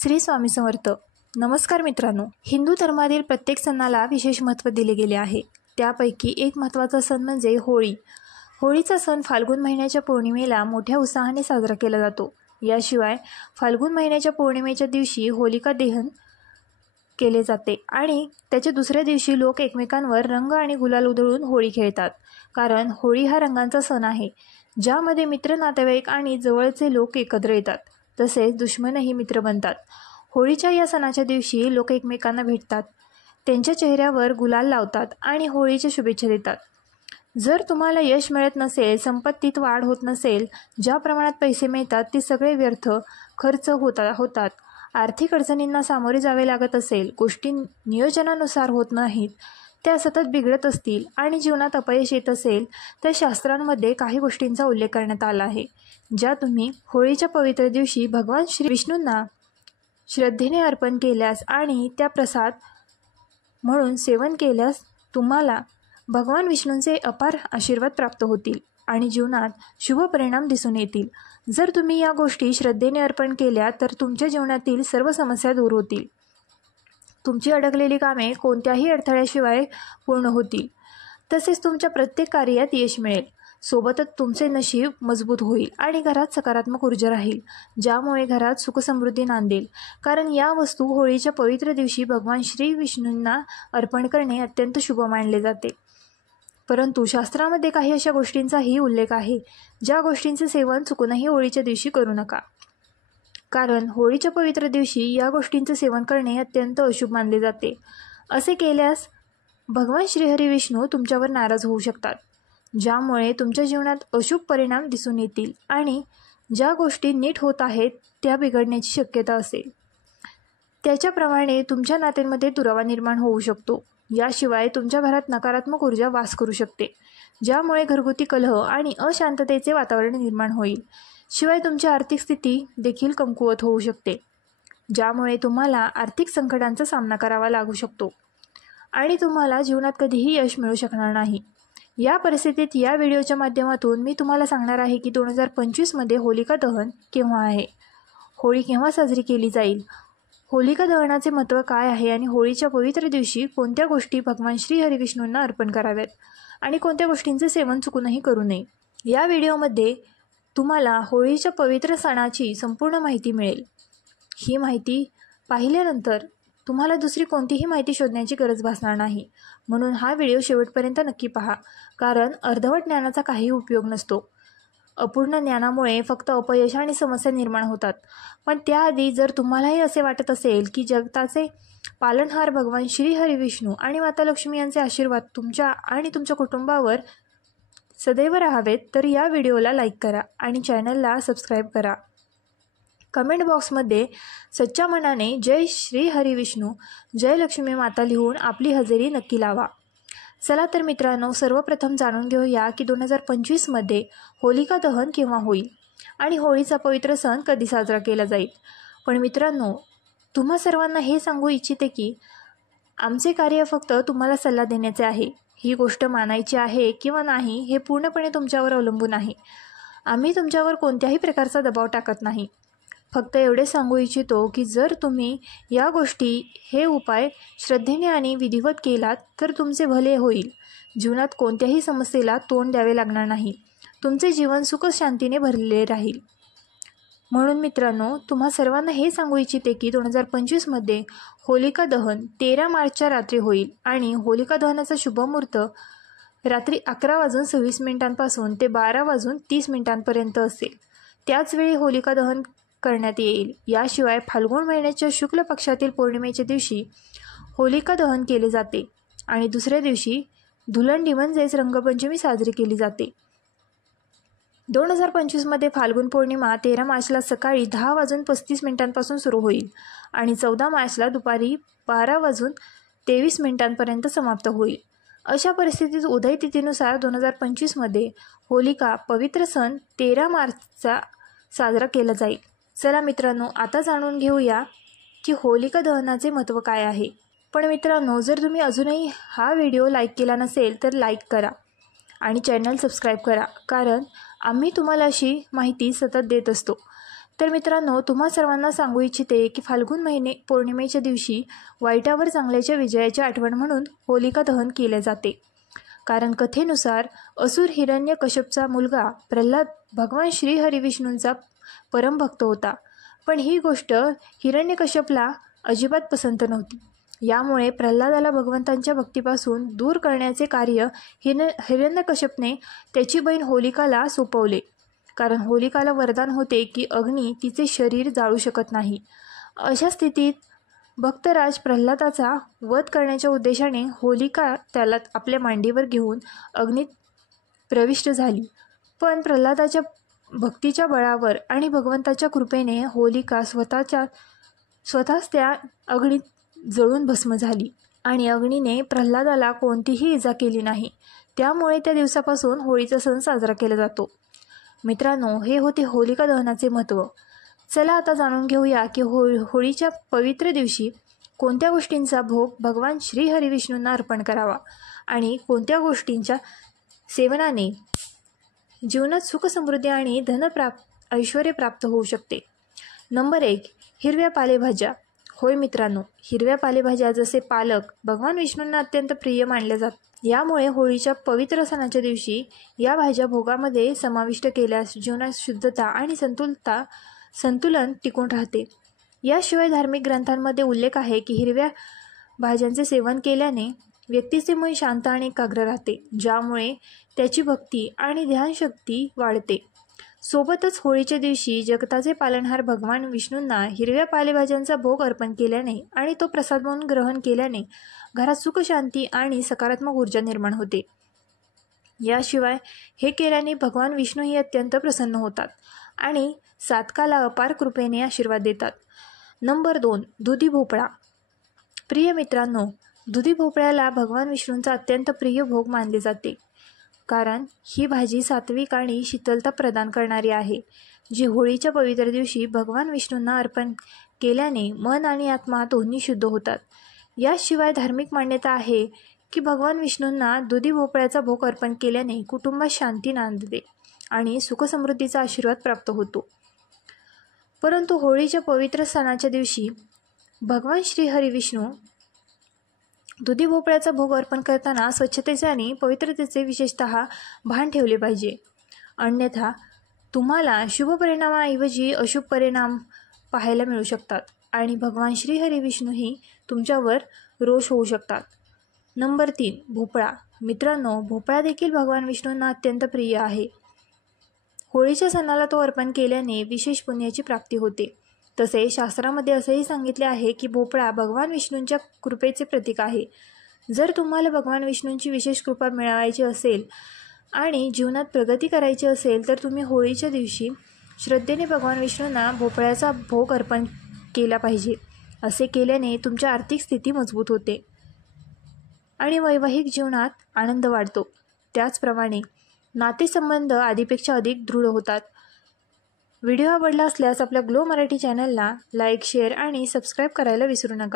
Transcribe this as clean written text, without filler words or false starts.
श्री स्वामी समर्थ. नमस्कार मित्रांनो, हिंदू धर्मातील प्रत्येक सणाला विशेष महत्त्व दिले गेले आहे. त्यापैकी एक महत्त्वाचा सण म्हणजे होळी. होळीचा सण फाल्गुन महिन्याच्या पौर्णिमेला मोठ्या उत्साहाने साजरा केला जातो. याशिवाय फाल्गुन महिन्याच्या पौर्णिमेच्या दिवशी होलिका दहन केले जाते आणि त्याच्या दुसऱ्या दिवशी लोक एकमेकांवर रंग आणि गुलाल उधळून होळी खेळतात. कारण होळी हा रंगांचा सण आहे, ज्यामध्ये मित्र, नातेवाईक आणि जवळचे लोक एकत्र येतात. तसेच दुश्मनही मित्र बनतात. होळीच्या या सणाच्या दिवशी लोक एकमेकांना भेटतात, त्यांच्या चेहऱ्यावर गुलाल लावतात आणि होळीच्या शुभेच्छा देतात. जर तुम्हाला यश मिळत नसेल, संपत्तीत वाढ होत नसेल, ज्या प्रमाणात पैसे मिळतात ते सगळे व्यर्थ खर्च होतात, आर्थिक अडचणींना सामोरे जावे लागत असेल, गोष्टी नियोजनानुसार होत नाहीत, त्या सतत बिघडत असतील आणि जीवनात अपयश येत असेल, तर शास्त्रांमध्ये काही गोष्टींचा उल्लेख करण्यात आला आहे, ज्या तुम्ही होळीच्या पवित्र दिवशी भगवान श्री विष्णूंना श्रद्धेने अर्पण केल्यास आणि त्या प्रसाद म्हणून सेवन केल्यास तुम्हाला भगवान विष्णूंचे अपार आशीर्वाद प्राप्त होतील आणि जीवनात शुभ परिणाम दिसून येतील. जर तुम्ही या गोष्टी श्रद्धेने अर्पण केल्या तर तुमच्या जीवनातील सर्व समस्या दूर होतील. तुमची अडकलेली कामे कोणत्याही अडथळ्याशिवाय पूर्ण होतील. तसेच तुमच्या प्रत्येक कार्यात यश मिळेल. सोबतच तुमचे नशीब मजबूत होईल आणि घरात सकारात्मक ऊर्जा राहील, ज्यामुळे घरात सुखसमृद्धी नांदेल. कारण या वस्तू होळीच्या पवित्र दिवशी भगवान श्री विष्णूंना अर्पण करणे अत्यंत शुभ मानले जाते. परंतु शास्त्रामध्ये काही अशा गोष्टींचाही उल्लेख आहे, ज्या गोष्टींचे सेवन चुकूनही होळीच्या दिवशी करू नका. कारण होळीच्या पवित्र दिवशी या गोष्टींचे सेवन करणे अत्यंत अशुभ मानले जाते. असे केल्यास भगवान श्रीहरी विष्णू तुमच्यावर नाराज होऊ शकतात, ज्यामुळे तुमच्या जीवनात अशुभ परिणाम दिसून येतील आणि ज्या गोष्टी नीट होत आहेत त्या बिघडण्याची शक्यता असेल. त्याच्याप्रमाणे तुमच्या नात्यांमध्ये दुरावा निर्माण होऊ शकतो. याशिवाय तुमच्या घरात नकारात्मक ऊर्जा वास करू शकते, ज्यामुळे घरगुती कलह आणि अशांततेचे वातावरण निर्माण होईल. शिवाय तुमची आर्थिक स्थिती देखील कमकुवत होऊ शकते, ज्यामुळे तुम्हाला आर्थिक संकटांचा सामना करावा लागू शकतो आणि तुम्हाला जीवनात कधीही यश मिळू शकणार नाही. या परिस्थितीत या व्हिडिओच्या माध्यमातून मी तुम्हाला सांगणार आहे की 2025मध्ये होलिका दहन केव्हा आहे, होळी केव्हा साजरी केली जाईल, होलिका दहनाचे महत्त्व काय आहे आणि होळीच्या पवित्र दिवशी कोणत्या गोष्टी भगवान श्री हरिविष्णूंना अर्पण कराव्यात आणि कोणत्या गोष्टींचे सेवन चुकूनही करू नये. या व्हिडिओमध्ये तुम्हाला होळीच्या पवित्र सणाची संपूर्ण माहिती मिळेल. ही माहिती पाहिल्यानंतर तुम्हाला दुसरी कोणतीही माहिती शोधण्याची गरज भासणार नाही. म्हणून हा व्हिडिओ शेवटपर्यंत नक्की पहा, कारण अर्धवट ज्ञानाचा काही उपयोग नसतो. अपूर्ण ज्ञानामुळे फक्त अपयश आणि समस्या निर्माण होतात. पण त्याआधी जर तुम्हालाही असे वाटत असेल की जगताचे पालनहार भगवान श्री हरिविष्णू आणि माता लक्ष्मी यांचे आशीर्वाद तुमच्या आणि तुमच्या कुटुंबावर सदैव राहावेत, तर या व्हिडिओला लाईक करा आणि चॅनलला सबस्क्राईब करा. कमेंट बॉक्समध्ये सच्च्या मनाने जय श्री हरिविष्णू, जय लक्ष्मी माता लिहून आपली हजेरी नक्की लावा. चला तर मित्रांनो, सर्वप्रथम जाणून घेऊया की 2025मध्ये होलिका दहन केव्हा होईल आणि होळीचा पवित्र सण कधी साजरा केला जाईल. पण मित्रांनो, तुम्हा सर्वांना हे सांगू इच्छिते की आमचे कार्य फक्त तुम्हाला सल्ला देण्याचे आहे. ही गोष्ट मानायची आहे किंवा नाही हे पूर्णपणे तुमच्यावर अवलंबून आहे. आम्ही तुमच्यावर कोणत्याही प्रकारचा दबाव टाकत नाही. फक्त एवढे सांगू इच्छितो की जर तुम्ही या गोष्टी, हे उपाय श्रद्धेने आणि विधिवत केलात तर तुमचे भले होईल. जीवनात कोणत्याही समस्येला तोंड द्यावे लागणार नाही. तुमचे जीवन सुख शांतीने भरलेले राहील. म्हणून मित्रांनो, तुम्हा सर्वांना हे सांगू इच्छिते की 2025मध्ये होलिका दहन 13 मार्चच्या रात्री होईल आणि होलिका दहनाचा शुभमुहूर्त रात्री 11:26 ते 12:30 असेल. त्याचवेळी होलिका दहन करण्यात येईल. याशिवाय फाल्गुन महिन्याच्या शुक्ल पक्षातील पौर्णिमेच्या दिवशी होलिका दहन केले जाते आणि दुसऱ्या दिवशी धुलंडी म्हणजेच रंगपंचमी साजरी केली जाते. 2025मध्ये फाल्गुन पौर्णिमा 13 मार्चला सकाळी 10:35 सुरू होईल आणि 14 मार्चला दुपारी 12:23 समाप्त होईल. अशा परिस्थितीत उदय तिथीनुसार 2025मध्ये होलिका पवित्र सण 13 मार्चचा साजरा केला जाईल. चला मित्रांनो, आता जाणून घेऊया की होलिका दहनाचे महत्त्व काय आहे. पण मित्रांनो, जर तुम्ही अजूनही हा व्हिडिओ लाईक केला नसेल तर लाईक करा आणि चॅनल सबस्क्राईब करा, कारण आम्ही तुम्हाला अशी माहिती सतत देत असतो. तर मित्रांनो, तुम्हा सर्वांना सांगू इच्छिते की फाल्गुन महिने पौर्णिमेच्या दिवशी वाईटावर चांगल्याच्या विजयाची आठवण म्हणून होलिका दहन केले जाते. कारण कथेनुसार असुर हिरण्यकश्यपचा मुलगा प्रल्हाद भगवान श्री हरिविष्णूंचा परमभक्त होता. पण ही गोष्ट हिरण्यकश्यपला अजिबात पसंत नव्हती. यामुळे प्रल्हादाला भगवंतांच्या भक्तीपासून दूर करण्याचे कार्य हिरण्यकश्यपने त्याची बहीण होलिकाला सोपवले. कारण होलिकाला वरदान होते की अग्नी तिचे शरीर जाळू शकत नाही. अशा स्थितीत भक्तराज प्रल्हादाचा वध करण्याच्या उद्देशाने होलिका त्याला आपल्या मांडीवर घेऊन अग्नीत प्रविष्ट झाली. पण प्रल्हादाच्या भक्तीच्या बळावर आणि भगवंताच्या कृपेने होलिका स्वतःच त्या अग्नीत जळून भस्म झाली आणि अग्नीने प्रल्हादाला कोणतीही इजा केली नाही. त्यामुळे त्या दिवसापासून होळीचा सण साजरा केला जातो. मित्रांनो, हे होते होलिका दहनाचे महत्त्व. चला आता जाणून घेऊया की होळीच्या पवित्र दिवशी कोणत्या गोष्टींचा भोग भगवान श्री हरिविष्णूंना अर्पण करावा आणि कोणत्या गोष्टींच्या सेवनाने जीवनात सुख समृद्धी आणि ऐश्वर्य प्राप्त होऊ शकते. नंबर 1, हिरव्या पालेभाज्या. होय मित्रांनो, हिरव्या पालेभाज्या जसे पालक भगवान विष्णूंना अत्यंत प्रिय मानल्या जातात. यामुळे होळीच्या पवित्र सणाच्या दिवशी या भाज्या भोगामध्ये समाविष्ट केल्यास जीवनात शुद्धता आणि संतुलन टिकून राहते. याशिवाय धार्मिक ग्रंथांमध्ये उल्लेख आहे की हिरव्या भाज्यांचे सेवन केल्याने व्यक्तीचे मन शांत आणि एकाग्र राहते, ज्यामुळे त्याची भक्ती आणि ध्यानशक्ती वाढते. सोबतच होळीच्या दिवशी जगताचे पालनहार भगवान विष्णूंना हिरव्या पालेभाज्यांचा भोग अर्पण केल्याने आणि तो प्रसाद म्हणून ग्रहण केल्याने घरात सुख, शांती आणि सकारात्मक ऊर्जा निर्माण होते. याशिवाय हे केल्याने भगवान विष्णूही अत्यंत प्रसन्न होतात आणि साधकाला अपार कृपेने आशीर्वाद देतात. नंबर 2, दुधी भोपळा. प्रिय मित्रांनो, दुधी भोपळ्याला भगवान विष्णूंचा अत्यंत प्रिय भोग मानले जाते. कारण ही भाजी सात्विक आणि शीतलता प्रदान करणारी आहे, जी होळीच्या पवित्र दिवशी भगवान विष्णूंना अर्पण केल्याने मन आणि आत्मा दोन्ही शुद्ध होतात. याशिवाय धार्मिक मान्यता आहे की भगवान विष्णूंना दुधी भोपळ्याचा भोग अर्पण केल्याने कुटुंबात शांती नांदते आणि सुखसमृद्धीचा आशीर्वाद प्राप्त होतो. परंतु होळीच्या पवित्र सणाच्या दिवशी भगवान श्री हरिविष्णू दुधी भोपळ्याचा भोग अर्पण करताना स्वच्छतेचे आणि पवित्रतेचे विशेषतः भान ठेवले पाहिजे. अन्यथा तुम्हाला शुभ परिणामाऐवजी अशुभ परिणाम पाहायला मिळू शकतात आणि भगवान श्री हरिविष्णूही तुमच्यावर रोष होऊ शकतात. नंबर 3, भोपळा. मित्रांनो, भोपळा देखील भगवान विष्णूंना अत्यंत प्रिय आहे. होळीच्या सणाला तो अर्पण केल्याने विशेष पुण्याची प्राप्ती होते. तसे शास्त्रामध्ये असेही सांगितले आहे की भोपळा भगवान विष्णूंच्या कृपेचे प्रतीक आहे. जर तुम्हाला भगवान विष्णूंची विशेष कृपा मिळवायची असेल आणि जीवनात प्रगती करायची असेल तर तुम्ही होळीच्या दिवशी श्रद्धेने भगवान विष्णूंना भोपळ्याचा भोग अर्पण केला पाहिजे. असे केल्याने तुमची आर्थिक स्थिती मजबूत होते आणि वैवाहिक जीवनात आनंद वाढतो. त्याचप्रमाणे नातेसंबंध आधीपेक्षा अधिक दृढ होतात. व्हिडिओ आवडला असल्यास आपल्या ग्लो मराठी चॅनलला लाईक, शेअर आणि सबस्क्राईब करायला विसरू नका.